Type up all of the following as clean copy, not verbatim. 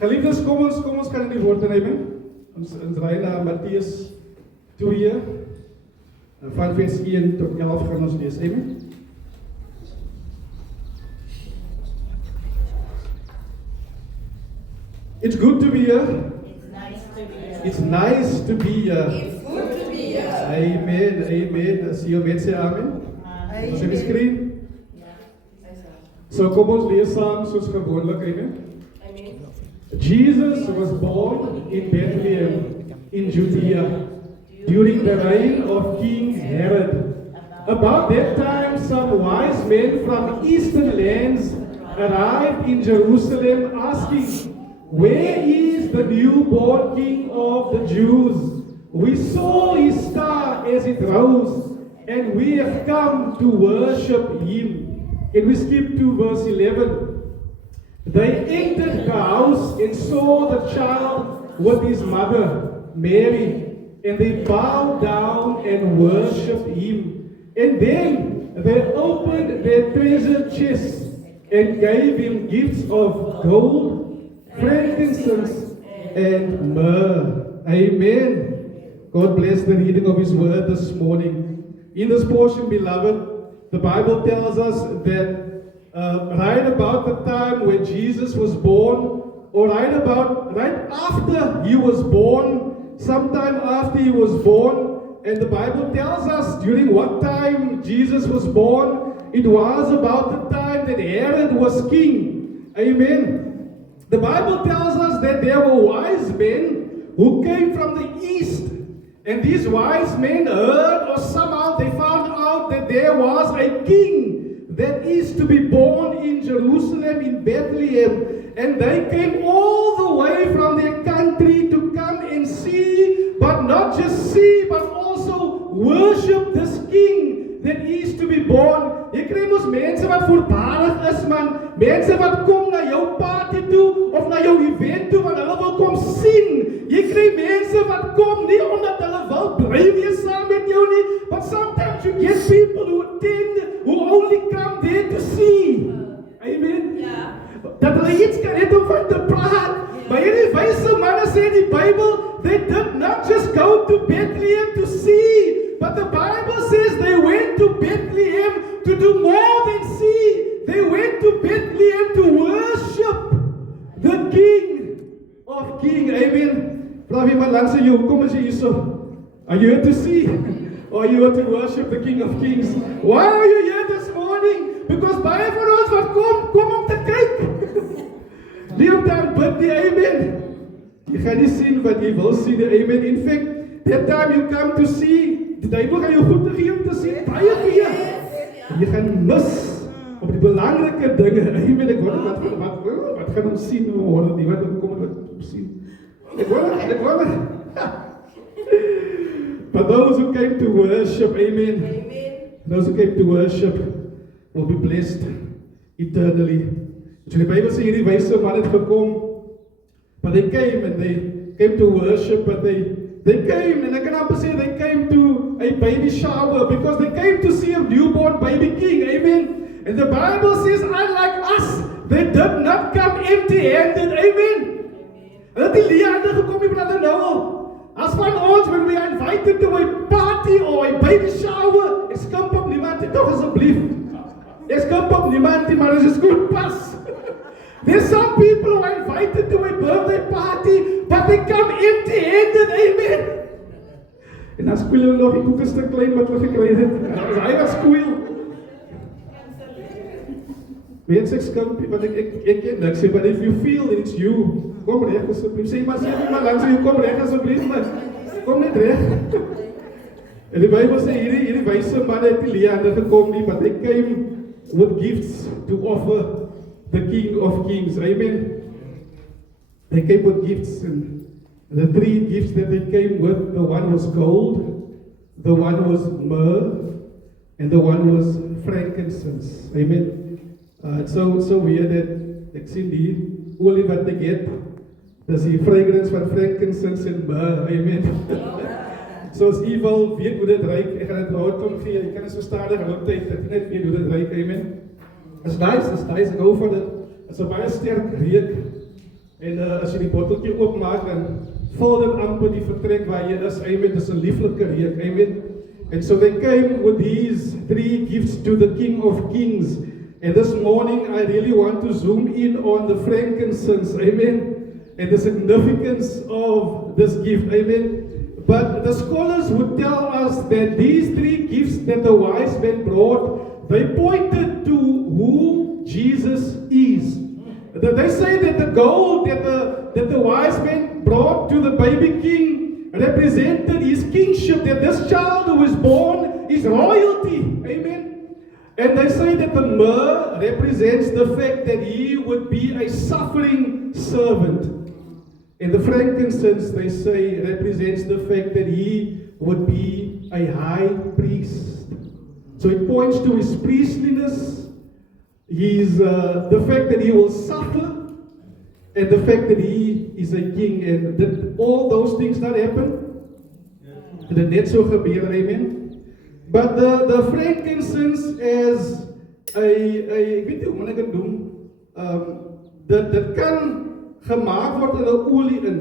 Geliefdes, kom ons kan in die woord inneem. Ons ry na Matteus 2, van vers 1 tot 11 gaan ons lees, amen. It's good to be here. It's nice to be here. It's good to be here. Amen, amen. As jy mense sê amen. Ons het geskryf. So kom ons lees saam soos gewoonlik, amen. Jesus was born in Bethlehem in Judea during the reign of King Herod. About that time, some wise men from eastern lands arrived in Jerusalem asking, "Where is the newborn King of the Jews? We saw his star as it rose, and we have come to worship him." And we skip to verse 11. They entered the house and saw the child with his mother, Mary, and they bowed down and worshipped him. And then they opened their treasure chests and gave him gifts of gold, frankincense, and myrrh. Amen. God bless the reading of his word this morning. In this portion, beloved, the Bible tells us that right about the time when Jesus was born, or right after he was born, sometime after he was born, and the Bible tells us during what time Jesus was born, it was about the time that Herod was king. Amen. The Bible tells us that there were wise men who came from the east, and these wise men heard, or somehow they found out that there was a king that is to be born in Jerusalem, in Bethlehem. And they came all the way from their country to come and see, but not just see, but also worship this king that is to be born. Jy kry mos mense wat voorbarig is, man. Mense wat kom na jou party toe, of na jou event toe, want hulle wil kom sien. Jy kry mense wat kom nie omdat hulle wil bly wees saam met jou nie, but sometimes you get people who attend, who only come there to see. Amen? Ja. Dat hulle iets kan hê om van te praat. Maar hierdie wyse manne sê in die Bybel, they did not just go to Bethlehem to see, but the Bible says they went to Bethlehem to do more than see. They went to Bethlehem to worship the King of Kings. Amen. Vra wie maar langs jou, kom as jy hier so. Are you here to see? Or are you here to worship the King of Kings? Why are you here this morning? Because baie van ons wat kom om te kyk. Nie om te aanbid nie, amen. Jy gaan nie sien wat jy wil sien, amen. In fact, that time you come to see, die duivel gaan jou goed te gee om te sien, baie gee. Jy gaan mis op die belangrike dinge, amen. Ek wonder wat gaan ons sien, nie wat kom wat ons sien. Ek wonder. But those who came to worship, amen. Those who came to worship will be blessed eternally. So die Bible sê hierdie wyse man het gekom, but they came and they came to worship, but they came, and I can amper say they came to a baby shower, because they came to see a newborn baby king, amen. And the Bible says, unlike us, they did not come empty-handed, amen. Hulle het nie leeg gekom nie, brother Noel. As van ons, when we are invited to a party or a baby shower, ek skimp op niemand nie, toch asseblief. Ek skimp op niemand nie, maar dit is goed pas. There's some people who are invited to a birthday party, but they come empty-handed, amen. En dan squeal hulle nog die koekenstuk klein wat hulle gekry het. Hy was squeal. Mense ek skimp, want ek ken niks, but if you feel that it's you, kom reg asseblief. Sê maar sê maar langs jou, kom reg asseblief, man. Kom net reg. En die Bybel sê hierdie wyse manne het nie leeg gekom nie, but they came with gifts to offer the King of Kings, amen. They came with gifts, and the three gifts that they came with, the one was gold, the one was myrrh, and the one was frankincense, amen. It's so weird that ek sien die olie wat ek het, dis die fragrance van frankincense en myrrh, amen. So as evil weet hoe dit ruik, ek gaan dit raad kom gee, jy kan dit so stadig hou tyd, ek net weet hoe dit ruik, amen. It's nice, ek hou van dit. It's 'n baie sterk reuk. En as jy die botteltjie oopmaak, dan vul dit amper die vertrek waar jy is. Amen, dis 'n lieflike reuk. Amen. And so they came with these 3 gifts to the King of Kings. And this morning I really want to zoom in on the frankincense. Amen. And the significance of this gift. Amen. But the scholars would tell us that these 3 gifts that the wise men brought, they pointed to who Jesus is. They say that the gold that the wise men brought to the baby king represented his kingship, that this child who was born is royalty. Amen. And they say that the myrrh represents the fact that he would be a suffering servant. And the frankincense, they say, represents the fact that he would be a high priest. So it points to his priestliness, the fact that he will suffer, and the fact that he is a king. And did all those things not happen? Did it net so gebeur, amen? But the frankincense as ek weet nie hoe man ek kan doen, dit kan gemaak word in 'n olie in.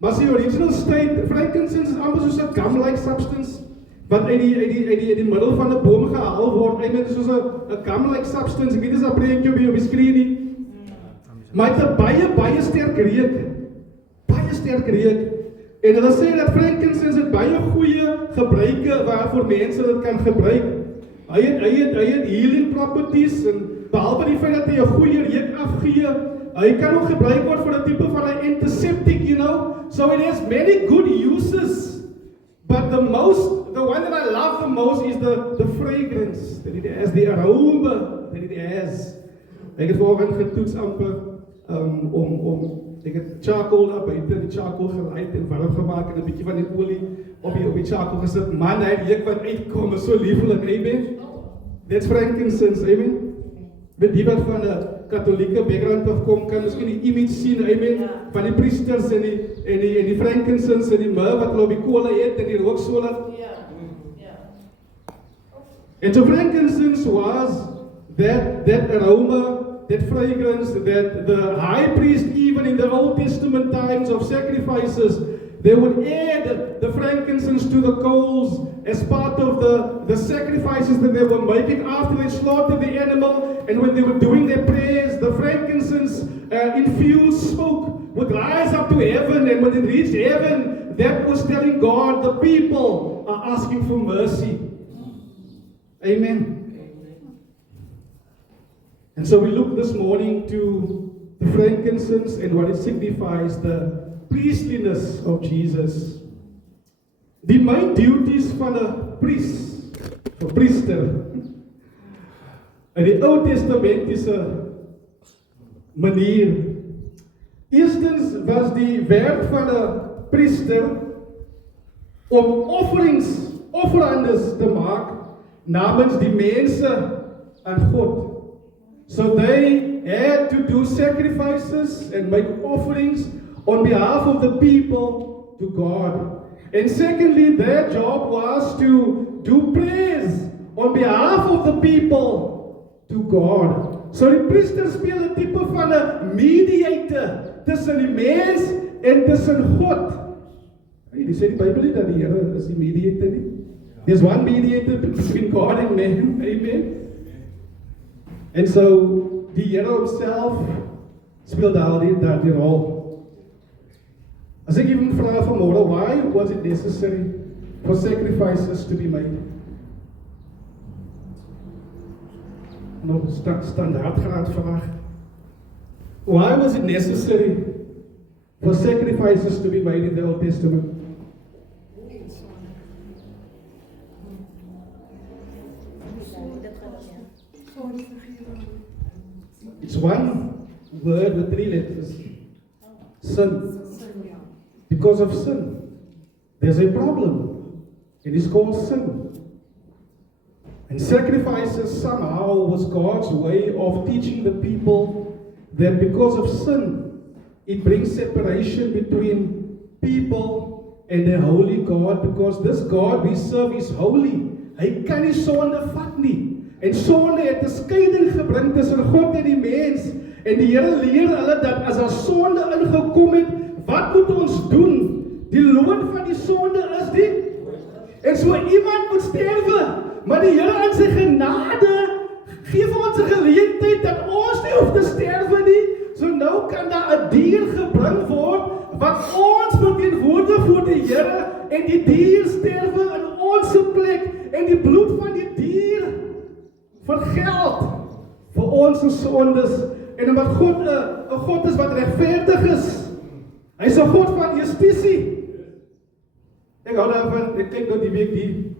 Maar as die original state, frankincense is amper soos 'n gum-like substance, wat uit die middel van 'n boom gehaal word. Amen, soos 'n gum-like substance. Ek weet dis 'n prentjie op die skerm nie. Maar het 'n baie sterk reuk. Baie sterk reuk. En hulle sê dat frankincense het baie goeie gebruike waarvoor mense dit kan gebruik. Hy het healing properties, en behalwe die feit dat hy 'n goeie reuk afgee, hy kan ook gebruik word vir 'n tipe van 'n antiseptic, you know. So it has many good uses. But the one that I love the most is the fragrance that it has, the aroma that it has. Ek het vanoggend getoets amper ek het charcoal daar buite, die charcoal gelaai en warm gemaak en 'n bietjie van die olie op die charcoal gesit. Man, hy reuk wat uitkom, is so lieflik, amen. That's frankincense, amen. Met die wat van 'n katholieke background af kom, kan miskien die image sien, amen, van die priesters en die frankincense en die myrrh wat hulle op die kole het en die rook so laat. And so frankincense was that aroma, that fragrance, that the high priest, even in the Old Testament times of sacrifices, they would add the frankincense to the coals as part of the sacrifices that they were making after they slaughtered the animal. And when they were doing their prayers, the frankincense infused smoke would rise up to heaven. And when it reached heaven, that was telling God, the people are asking for mercy. Amen. And so we look this morning to the frankincense and what it signifies, the priestliness of Jesus. Die main duties van 'n priester, in die Ou Testamentiese manier. Eerstens was die werk van 'n priester om offerandes te maak namens die mense aan God. So they had to do sacrifices and make offerings on behalf of the people to God. And secondly, their job was to do prayers on behalf of the people to God. So die priester speel 'n tipe van 'n mediator tussen die mens en tussen God. Jy sê die Bybel nie dat die Here is die mediator nie. There's one mediator between God and man. Amen. And so die Here homself speel daardie rol. As ek even vra vanmôre, why was it necessary for sacrifices to be made? Nou, standaardgraad vraag. Why was it necessary for sacrifices to be made in the Old Testament? It's one word with 3 letters. Sin. Because of sin, there's a problem. It is called sin. And sacrifices somehow was God's way of teaching the people that because of sin, it brings separation between people and the holy God, because this God we serve is holy. Hy kan nie sonde vat nie. En sonde het 'n skeiding gebring tussen God en die mens. En die Here leer hulle dat as daar sonde ingekom het, wat moet ons doen? Die loon van die sonde is die. En so iemand moet sterwe, maar die Here in sy genade gee vir ons 'n geleentheid dat ons nie hoef te sterwe nie. So nou kan daar 'n dier gebring word wat ons verteenwoordig voor die Here, en die dier sterwe in ons plek, en die bloed van die dier vergeld vir ons sondes. En omdat God 'n God is wat regverdig is. Hy's 'n God van justisie. Ek hou daarvan, ek kyk nou die week die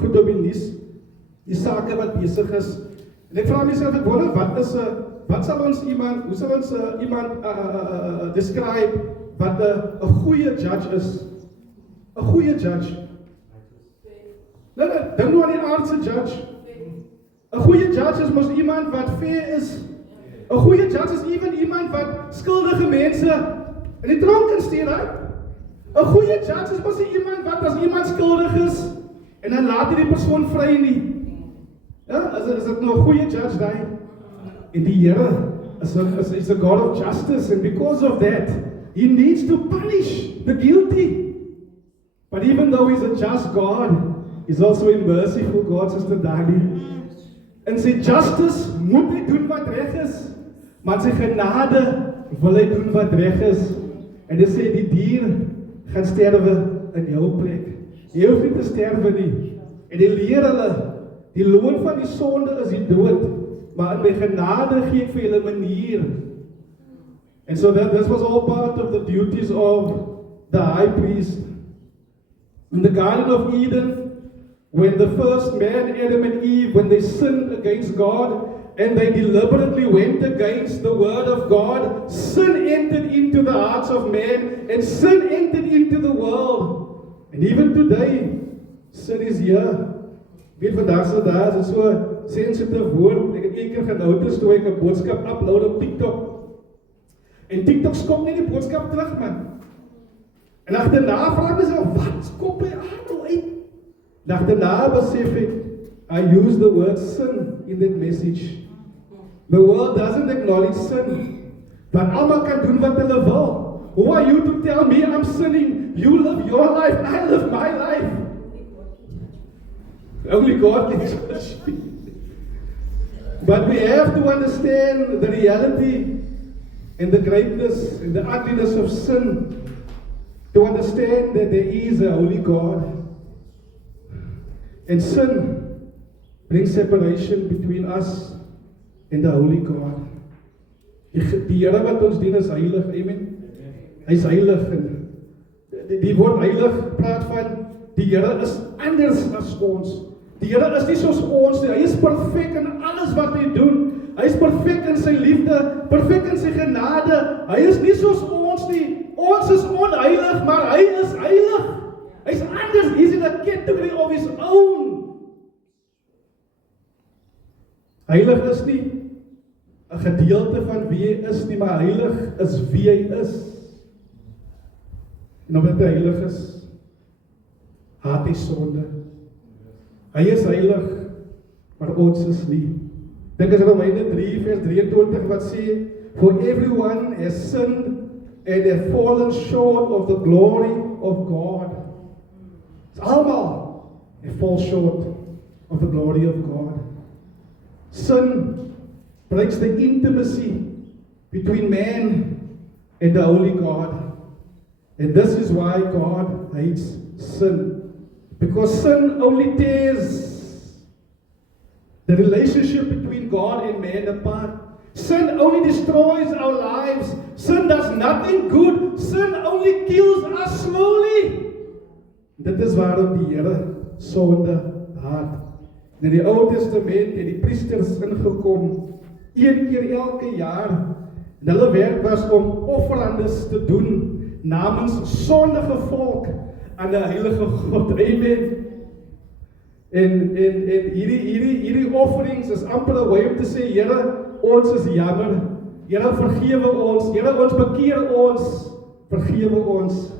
goed op die nuus, die sake wat besig is. En ek vra myself, ek wonder, wat sal ons iemand, hoe sal ons iemand describe wat 'n goeie judge is? 'n goeie judge. Nee, dink nou aan die aardse judge. 'n goeie judge is mos iemand wat fair is. 'n goeie judge is iemand wat skuldige mense in die tronk kan steek, hè? 'n goeie judge is mos iemand wat as iemand skuldig is en dan laat hy die persoon vry nie. Ja, is dit nou 'n goeie judge daai? En die Here is a God of justice, and because of that, He needs to punish the guilty. But even though He's a just God, He's also a merciful God, Sister Dali. En sy justice moet hy doen wat reg is, maar sy genade wil hy doen wat reg is. En hy sê die dier gaan sterwe in jou plek. Jy hoef nie te sterwe nie. En hy leer hulle, die loon van die sonde is die dood, maar in my genade gee ek vir julle 'n manier. And so this was all part of the duties of the high priest. In the Garden of Eden, when the first man, Adam and Eve, when they sinned against God, and they deliberately went against the word of God, sin entered into the hearts of man, and sin entered into the world. And even today, sin is here. Weet vandag se daar is so sensitive woord. Ek het eendag genoteer toe ek 'n boodskap upload op TikTok. En TikTok skop nie die boodskap terug, man. En agterna vra ek myself, wat skop hy aan uit? Agterna besef ek, I use the word sin in that message. The world doesn't acknowledge sin. Want almal kan doen wat hulle wil. Who are you to tell me I'm sinning? You live your life, I live my life. Only God can judge me. But we have to understand the reality and the greatness and the ugliness of sin, to understand that there is a holy God. And sin brings separation between us and the holy God. Die Here wat ons dien is heilig, amen. Hy's heilig, en die woord heilig praat van die Here is anders as ons. Die Here is nie soos ons nie. Hy is perfek in alles wat hy doen. Hy is perfek in sy liefde, perfek in sy genade. Hy is nie soos ons nie. Ons is onheilig, maar hy is heilig. Hy's anders. He's in a category of his own. Heilig is nie 'n gedeelte van wie hy is nie, maar heilig is wie hy is. En omdat hy heilig is, haat hy sonde. Hy is heilig, maar ons is nie. Dink as Romeine 3 vers 23 wat sê, for everyone has sinned and have fallen short of the glory of God. Almal have fall short of the glory of God. Sin breaks the intimacy between man and the holy God. And this is why God hates sin. Because sin only tears the relationship between God and man apart. Sin only destroys our lives. Sin does nothing good. Sin only kills us slowly. Dit is waarom die Here sonde haat. In die Ou Testament het die priesters ingekom, een keer elke jaar. En hulle werk was om offerandes te doen namens sondige volk aan die heilige God. Amen. En hierdie offerings is amper 'n way om te sê, Here, ons is jammer. Here, vergewe ons. Here, ons bekeer ons. Vergewe ons.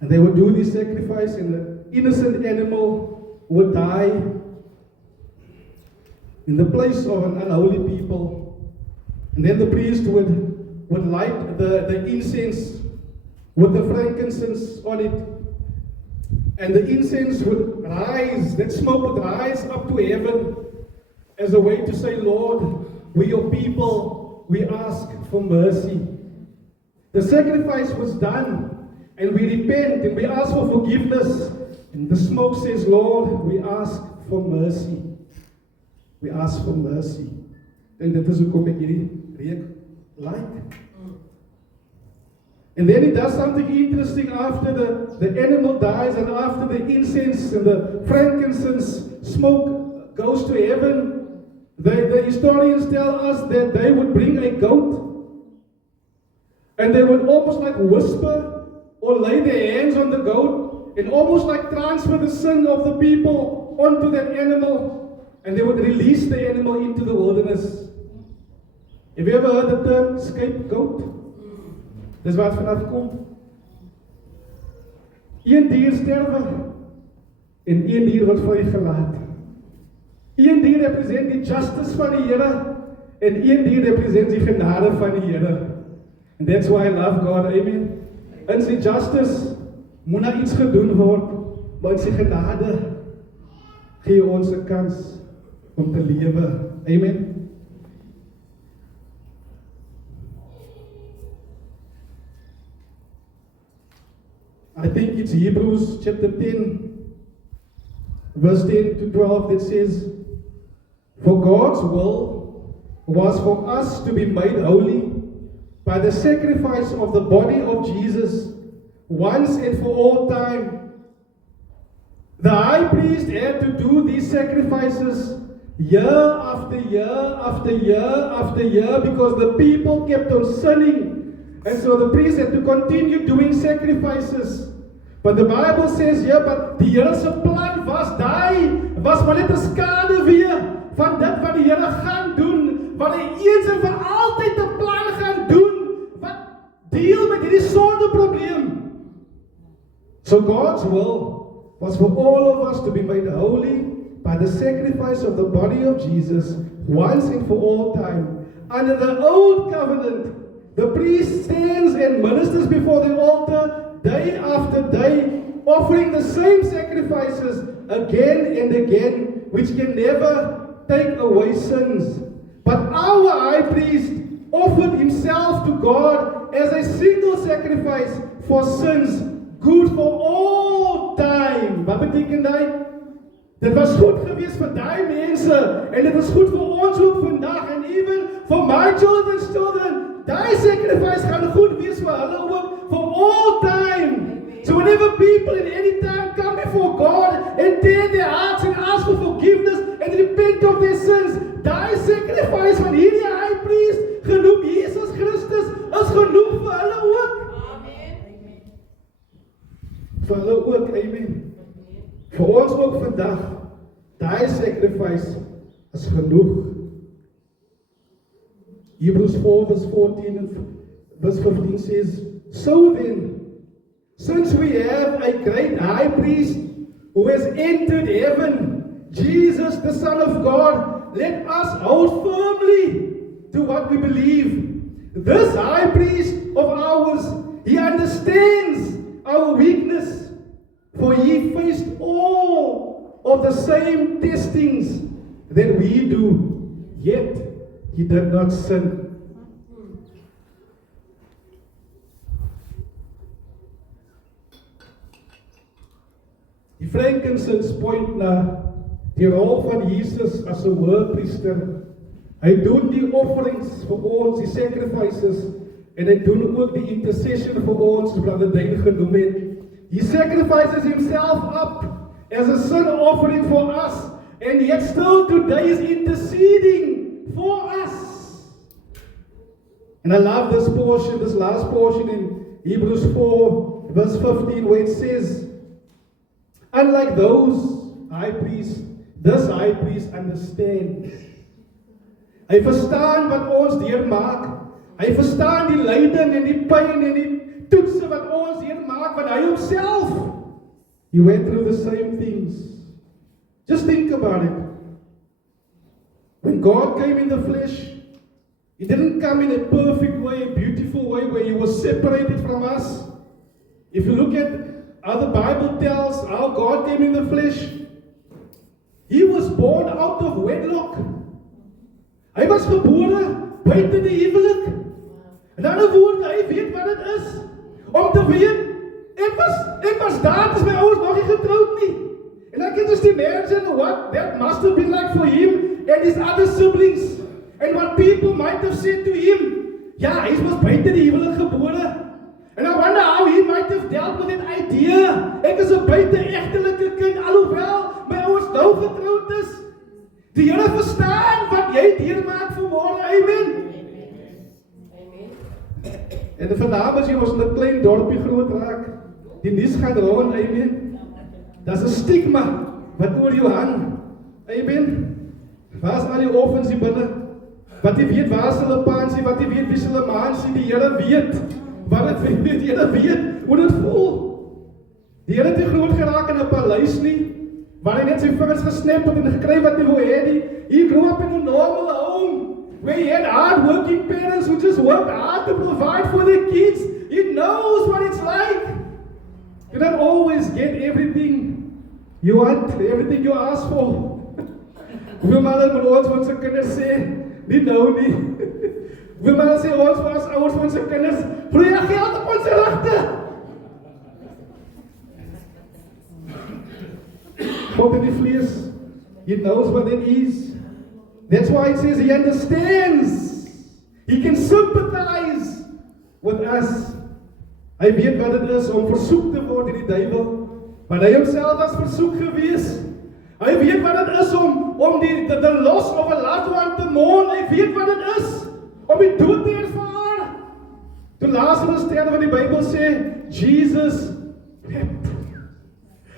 And they would do this sacrifice, and the innocent animal would die in the place of an unholy people. And then the priest would light the incense with the frankincense on it. And the incense would rise, that smoke would rise up to heaven as a way to say, Lord, we your people, we ask for mercy. The sacrifice was done, and we repent, and we ask for forgiveness. And the smoke says, Lord, we ask for mercy. We ask for mercy. En dit is hoekom ek hierdie reek like. And then he does something interesting after the animal dies and after the incense and the frankincense smoke goes to heaven. The historians tell us that they would bring a goat and they would almost like whisper or lay their hands on the goat and almost like transfer the sin of the people onto that animal, and they would release the animal into the wilderness. Have you ever heard the term scapegoat? Dis waar het vanaf kom. Een dier sterwe en een dier word vrygelaat. Een dier represent die justice van die Here en een dier represent die genade van die Here. And that's why I love God, amen. In sy justice moet nou iets gedoen word, maar in sy genade gee ons 'n kans om te lewe. Amen. I think it's Hebrews chapter 10, verse 10 to 12 that says, for God's will was for us to be made holy by the sacrifice of the body of Jesus once and for all time. The high priest had to do these sacrifices year after year after year after year because the people kept on sinning. And so the priest had to continue doing sacrifices. But the Bible says here, but die Here se plan was maar net 'n skade weer van dit wat die Here gaan doen, wat hy eens en vir altyd 'n plan gaan doen, wat deel met hierdie sondeprobleem. So God's will was for all of us to be made holy by the sacrifice of the body of Jesus once and for all time. Under the old covenant, the priest stands and ministers before the altar day after day, offering the same sacrifices again and again, which can never take away sins. But our high priest offered himself to God as a single sacrifice for sins, good for all time. Wat beteken dit? Dit was goed geweest vir daai mense en dit is goed vir ons ook vandag, and even for my children's children. Daai sacrifice gaan goed wees vir hulle ook for all time. So whenever people in any time come before God and tear their hearts and ask for forgiveness and repent of their sins, daai sacrifice van hierdie high priest, genoeg Jesus Christus, is genoeg vir hulle ook. Amen. Vir hulle ook, amen. Vir ons ook vandag, daai sacrifice is genoeg. Hebrews 4 verse 14 and verse 15 says, so then, since we have a great high priest who has entered heaven, Jesus, the Son of God, let us hold firmly to what we believe. This high priest of ours, he understands our weakness, for he faced all of the same testings that we do, yet he did not sin. Die frankincense point na die rol van Jesus as 'n hoëpriester. Hy doen die offerings vir ons, die sacrifices, en hy doen ook die intercession vir ons, soos Brother Dane genoem het. He sacrifices himself up as a sin offering for us, and yet still today is interceding for us. And I love this portion, this last portion in Hebrews 4, verse 15, where it says, unlike those high priests, this high priest understands. Hy verstaan wat ons deurmaak. Hy verstaan die lyding en die pyn en die toetse wat ons deurmaak, want hy homself, he went through the same things. Just think about it. When God came in the flesh, He didn't come in a perfect way, a beautiful way, where he was separated from us. If you look at how the Bible tells how God came in the flesh, he was born out of wedlock. Hy was gebore buite die huwelik. In ander woorde, hy weet wat dit is om te weet, ek was daar, dis my ouers nog nie getroud nie. And I can just imagine what that must have been like for him and his other siblings. And what people might have said to him. Ja, hy was buite die huwelik gebore. And I wonder how he might have dealt with that idea. Ek is 'n buite-egtelike kind, alhoewel my ouers nou getroud is. Die Here verstaan wat jy deurmaak vanmôre. Amen. En vanavond as jy ons in 'n klein dorpie groot raak, die nuus gaan rond, amen. Daar's 'n stigma wat oor jou hang. Amen. Waar is al die orphans hier binne? Wat jy weet waar is hulle paansie, wat jy weet wie is hulle maansie, die Here weet. Wat dit weet, die Here weet hoe dit voel. Die Here het nie groot geraak in 'n paleis nie, waar hy net sy vingers gesnap het en gekry wat hy wou hê nie. He grew up in a normal home. Where he had hard-working parents who just worked hard to provide for their kids. He knows what it's like. You don't always get everything you want, everything you ask for. Hoeveel maal moet ons vir ons kinders sê, nie nou nie. Hoeveel maal sê ons vir ons ouers vir ons kinders, gooi jy geld op ons regte. God in die vlees, he knows what it is. That's why it says he understands. He can sympathize with us. Hy weet wat dit is om versoek te word deur die duiwel. Want hy homself was versoek gewees. Hy weet wat dit is om die loss of a loved one te mourn. Hy weet wat dit is om die dood te ervaar. Toe Lazarus sterwe, wat die Bybel sê, Jesus wept.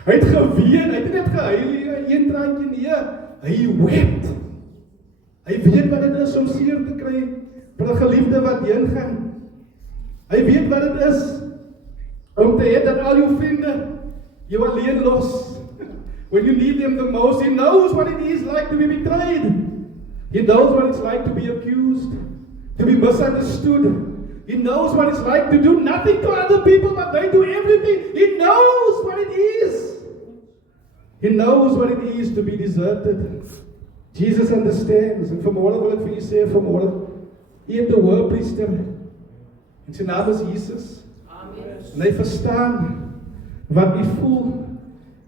Hy het geween, hy het net gehuil, een traantjie nie, hy wept. Hy weet wat dit is om seer te kry vir 'n geliefde wat heen gaan. Hy weet wat dit is om te hê dat al jou vriende jou alleen los. When you need them the most, he knows what it is like to be betrayed. He knows what it's like to be accused, to be misunderstood. He knows what it's like to do nothing to other people, but they do everything. He knows what it is. He knows what it is to be deserted. Jesus understands. En vanmôre wil ek vir u sê, vanmôre, u het 'n hoëpriester. En sy naam is Jesus. Amen. En hy verstaan wat u voel.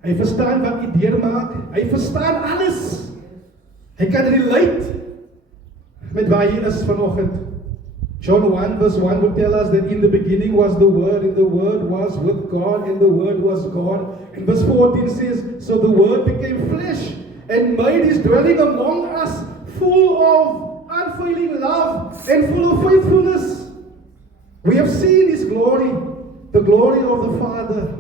Hy verstaan wat u deurmaak. Hy verstaan alles. Hy kan relate met waar hy is vanoggend. John 1 verse 1 would tell us that in the beginning was the Word, and the Word was with God, and the Word was God. And verse 14 says, so the Word became flesh and made his dwelling among us, full of unfailing love and full of faithfulness. We have seen his glory, the glory of the Father.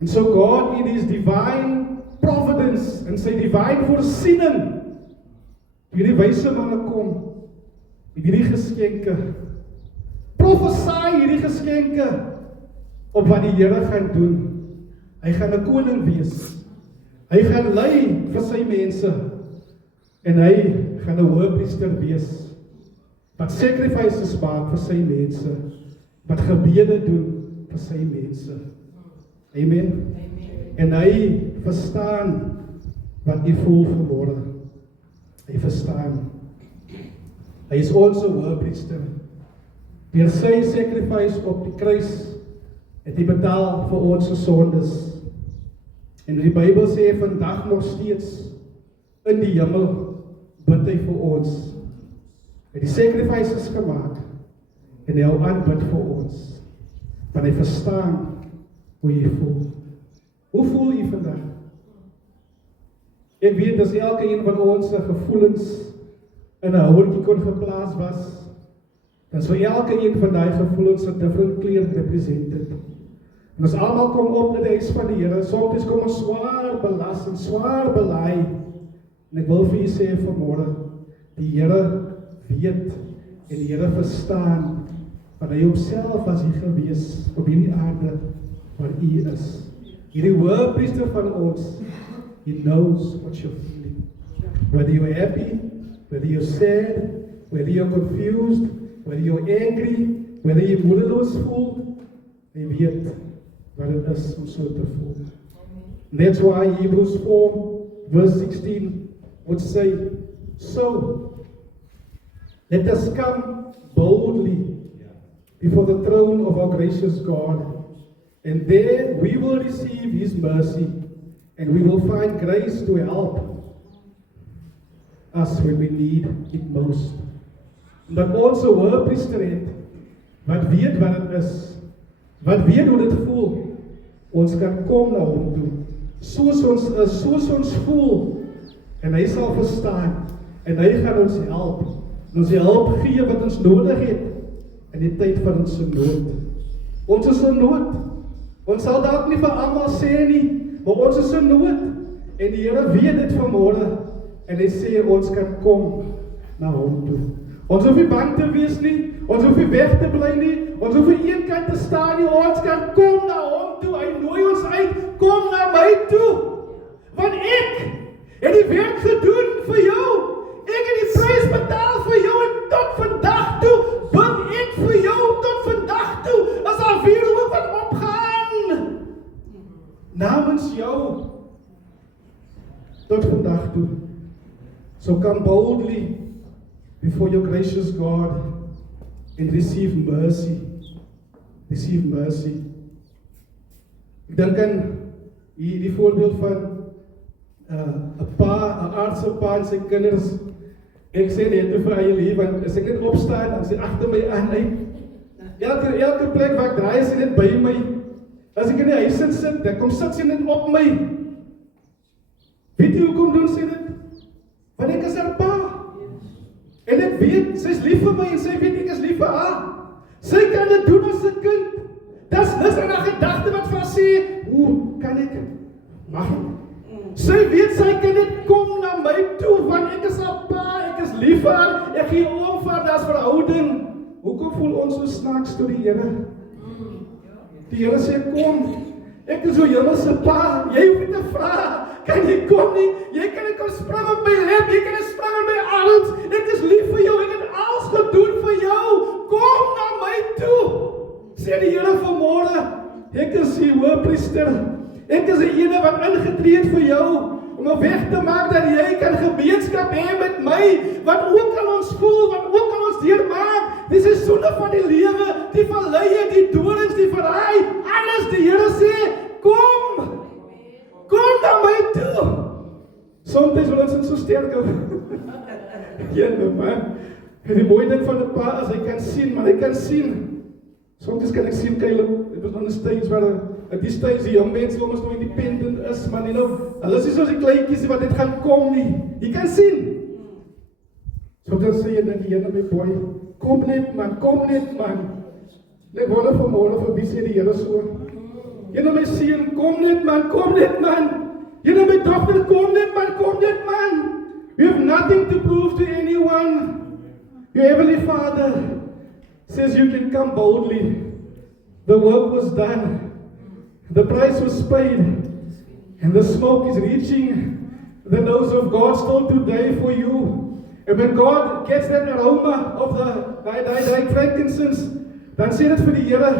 And so God in his divine providence and sy divine voorsiening, hierdie wyse manne kom, hierdie geskenke, profesaai hierdie geskenke op wat die Here gaan doen. Hy gaan 'n koning wees. Hy gaan lei vir sy mense en hy gaan 'n hoëpriester wees wat sacrifices maak vir sy mense, wat gebede doen vir sy mense. Amen. En hy verstaan wat jy voel vanmôre. Hy verstaan. Hy is ons hoëpriester. Deur sy sacrifice op die kruis het hy betaal vir ons sondes. En die Bybel sê vandag nog steeds in die hemel bid hy vir ons. Hy het die sacrifices gemaak en hy hou aanbid vir ons. Want hy verstaan hoe jy voel. Hoe voel jy vandag? Ek weet as elke een van ons se gevoelens in 'n houertjie kon geplaas was, dan sou elke een van daai gevoelens 'n different kleur represented. En ons almal kom op in die huis van die Here, soms kom ons swaar belas en swaar belaai. En ek wil vir julle sê vanmôre, die Here weet en die Here verstaan, want hy homself was hier gewees op hierdie aarde waar u is. Hierdie hoëpriester van ons, he knows what you're feeling. Whether you're happy, whether you're sad, whether you're confused, whether you're angry, whether jy moedeloos voel, jy weet wat dit is om so te voel. That's why Hebrews 4 verse 16 would say, so, let us come boldly before the throne of our gracious God, and there we will receive His mercy, and we will find grace to help us when we need it most. Maar ons hoëpriester het, wat weet wat dit is, wat weet hoe dit voel, ons kan kom na hom toe, soos ons is, soos ons voel, en hy sal verstaan, en hy gaan ons help, en ons die hulp gee wat ons nodig het, in die tyd van ons nood. Ons is in nood, ons sal dalk nie vir almal sê nie, maar ons is in nood, en die Here weet dit vanmôre, en hy sê ons kan kom na hom toe. Ons hoef nie bang te wees nie, ons hoef nie weg te bly nie, ons hoef nie een kant te staan nie, ons kan kom na hom toe, hy nooi ons uit, kom na my toe, want ek het die werk gedoen vir jou, ek het die prys betaal vir jou, en tot vandag toe, bid ek vir jou, tot vandag toe, is daar weer ook wat opgaan, namens jou, tot vandag toe, so come boldly, before your gracious God and receive mercy. Receive mercy. Ek dink aan die voorbeeld van 'n aardse pa en sy kinders. Ek sê net vir eie lief, want as ek net opstaan, dan sê agter my aan uit. Elke plek waar ek draai, is net by my. As ek in die huis sit, dan kom sit sy net op my. Weet jy hoekom doen sy dit? Want ek is haar pa. En ek weet, sy is lief vir my en sy weet ek is lief vir haar. Sy kan dit doen as 'n kind. Dis in haar gedagte wat vir haar sê, hoe kan ek? Mag. Sy weet sy kan dit kom na my toe, want ek is haar pa, ek is lief vir haar, ek gee om vir haar, daar's verhouding. Hoekom voel ons so snaaks tot die Here? Die Here sê, kom, ek is jou hemelse pa, jy hoef nie te vra, kan jy kom nie, jy kan nie kom spring op my lip, jy kan nie spring op my arms, ek is lief vir jou, ek het alles gedoen vir jou, kom na my toe, sê die Here vanmôre, ek is die hoëpriester, ek is die ene wat ingetree het vir jou, om weg te maak dat jy kan gemeenskap hê met my, wat ook al ons voel, wat ook al ons deurmaak, die seisoene van die lewe, die valleie, die dorings, die verraai, alles, die Here sê, kom na my toe. Soms wil ons so sterk man. En die mooie ding van 'n pa is, hy kan sien, maar hy kan sien. Soms kan ek sien, Caleb, it was on the stage waar at die stage die jong mense almost nog independent is, maar hulle is nie soos die kleintjies wat dit gaan kom nie. Jy kan sien. Soms sê jy dan hier na my boy, kom net man. Ek wonder vanmôre vir wie sê die Here so. Jy nou my seun, kom net man. Jy nou my dogter, kom net man. You have nothing to prove to anyone. Your Heavenly Father says you can come boldly. The work was done. The price was paid. And the smoke is reaching the nose of God still today for you. And when God gets that aroma of the frankincense, dan sê dit vir die Here,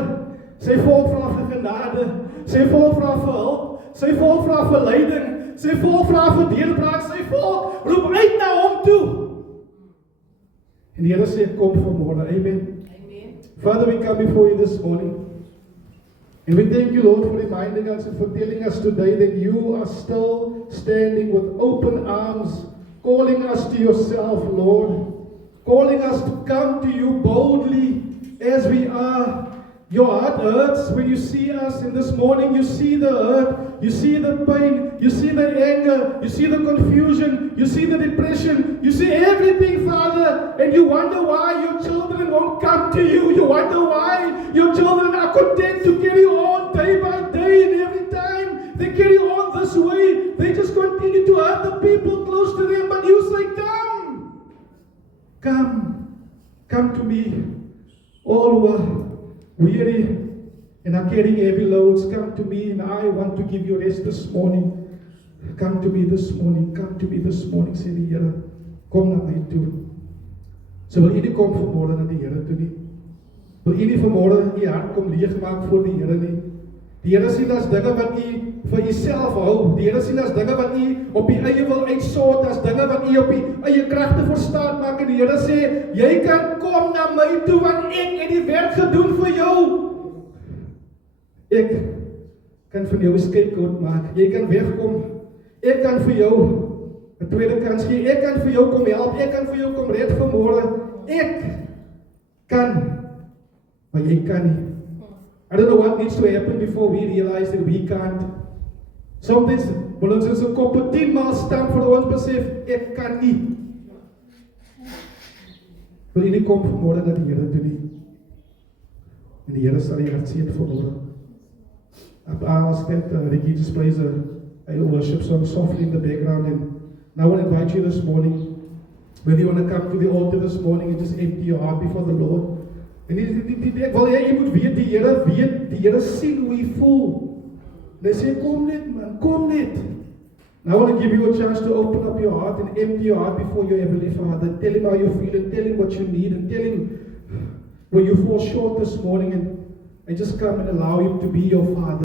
sy volk vra vir genade, sy volk vra vir hulp, sy volk vra vir leiding, sy volk vra vir deurbraak, sy volk roep uit na hom toe. En die Here sê, kom vanmôre, amen. Father, we come before you this morning. And we thank you, Lord, for reminding us and for telling us today that you are still standing with open arms, calling us to yourself, Lord, calling us to come to you boldly as we are. Your heart hurts when you see us, and this morning you see the hurt, you see the pain, you see the anger, you see the confusion, you see the depression, you see everything, Father, and you wonder why your children won't come to you. You wonder why your children are content to carry on day by day, and every time they carry on this way, they just continue to hurt the people close to them, but you say, come to me, all who are weary and are carrying heavy loads, come to me, and I want to give you rest this morning. Come to me this morning, sê die Here, kom na my toe. So wil u nie kom vanmôre na die Here toe nie. Wil u nie vanmôre u hart kom leegmaak voor die Here nie. Die Here sien as dinge wat u vir jouself hou. Die Here sien as dinge wat u op die eie wil uitsort, as dinge wat u op die eie kragte verstaan maak. En die Here sê, jy kan kom na my toe want ek het die werk gedoen vir jou. Ek kan van jou 'n scapegoat maak. Jy kan wegkom. Ek kan vir jou 'n tweede kans gee. Ek kan vir jou kom help. Ek kan vir jou kom red vanmôre. Ek kan, maar jy kan nie. I don't know what needs to happen before we realize that we can't. Sometimes wil ons ons kop 10 maal stamp vir ons besef, ek kan nie. Wil jy nie kom vanmôre na die Here toe nie? En die Here sal jou hart seën vanmôre. I've asked that Ricky just plays a worship song softly in the background, and now I want to invite you this morning, whether you want to come to the altar this morning and just empty your heart before the Lord. En ek wil jy moet weet, die Here sien hoe jy voel. En hy sê, kom net man, kom net. Now I want to give you a chance to open up your heart and empty your heart before your Heavenly Father. Tell Him how you feel and tell Him what you need and tell Him where you fall short this morning, and just come and allow Him to be your Father.